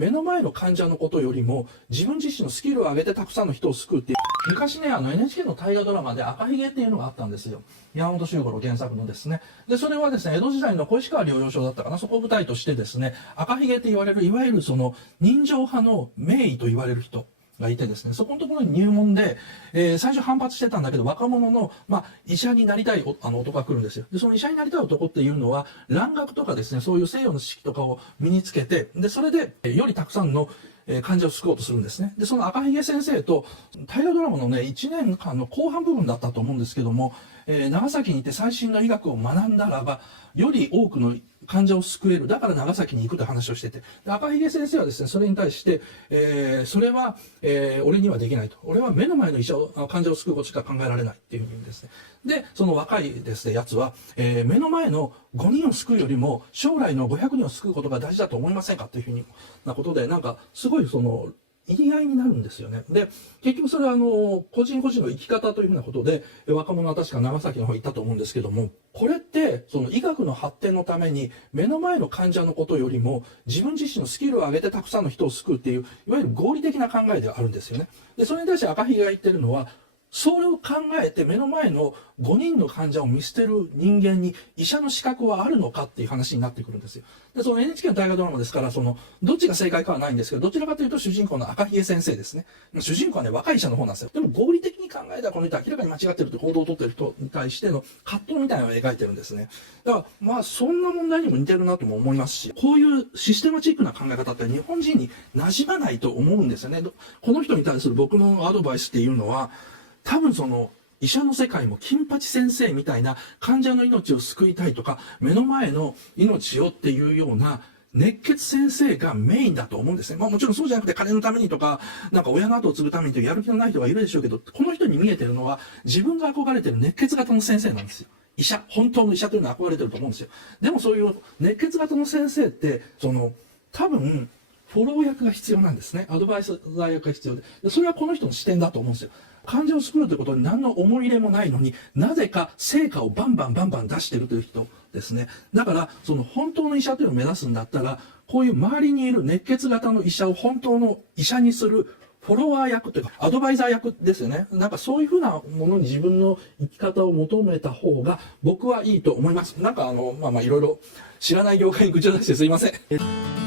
目の前の患者のことよりも自分自身のスキルを上げてたくさんの人を救うっていう、昔ね、NHK の大河ドラマで赤ひげっていうのがあったんですよ。山本周五郎原作のですね。で、それはですね、江戸時代の小石川療養所だったかな、そこを舞台としてですね、赤ひげって言われる、いわゆるその人情派の名医と言われる人がいてですね、そこのところに入門で、最初反発してたんだけど、若者の、医者になりたい男が来るんですよ。で、その医者になりたい男っていうのは、蘭学とかですね、そういう西洋の知識とかを身につけて、で、それで、よりたくさんの患者を救おうとするんですね。で、その赤ひげ先生と、大河ドラマのね、1年間の後半部分だったと思うんですけども、長崎に行って最新の医学を学んだらば、より多くの患者を救える。だから長崎に行くという話をしてて。赤ひげ先生はですね、それに対して、それは、俺にはできないと。俺は目の前の患者を救うことしか考えられないっていうふうにですね。で、その若いですね、やつは、目の前の5人を救うよりも、将来の500人を救うことが大事だと思いませんかっていうふうなことで、なんか、すごい言い合いになるんですよね。で、結局それは個人個人の生き方というふうなことで、若者は確か長崎の方行ったと思うんですけども、これって、その医学の発展のために、目の前の患者のことよりも、自分自身のスキルを上げてたくさんの人を救うっていう、いわゆる合理的な考えではあるんですよね。で、それに対して赤ひげが言ってるのは、それを考えて目の前の5人の患者を見捨てる人間に医者の資格はあるのかっていう話になってくるんですよ。で、その NHK の大河ドラマですから、どっちが正解かはないんですけど、どちらかというと主人公の赤ひげ先生ですね。主人公はね、若い医者の方なんですよ。でも合理的に考えたらこの人明らかに間違ってるって行動をとってる人に対しての葛藤みたいなのを描いてるんですね。だから、そんな問題にも似てるなとも思いますし、こういうシステマチックな考え方って日本人に馴染まないと思うんですよね。この人に対する僕のアドバイスっていうのは、多分医者の世界も金八先生みたいな患者の命を救いたいとか、目の前の命をっていうような熱血先生がメインだと思うんですね。もちろんそうじゃなくて金のためにとか、なんか親の後を継ぐためにというやる気のない人がいるでしょうけど、この人に見えてるのは自分が憧れてる熱血型の先生なんですよ。医者、本当の医者というのは憧れてると思うんですよ。でもそういう熱血型の先生って、多分、フォロー役が必要なんですね。アドバイザー役が必要で。それはこの人の視点だと思うんですよ。患者を救うということに何の思い入れもないのになぜか成果をバンバン出してるという人ですね。だから、本当の医者というのを目指すんだったら、こういう周りにいる熱血型の医者を本当の医者にするフォロワー役というか、アドバイザー役ですよね。なんかそういうふうなものに自分の生き方を求めた方が僕はいいと思います。なんかいろいろ知らない業界に愚痴を出してすいません。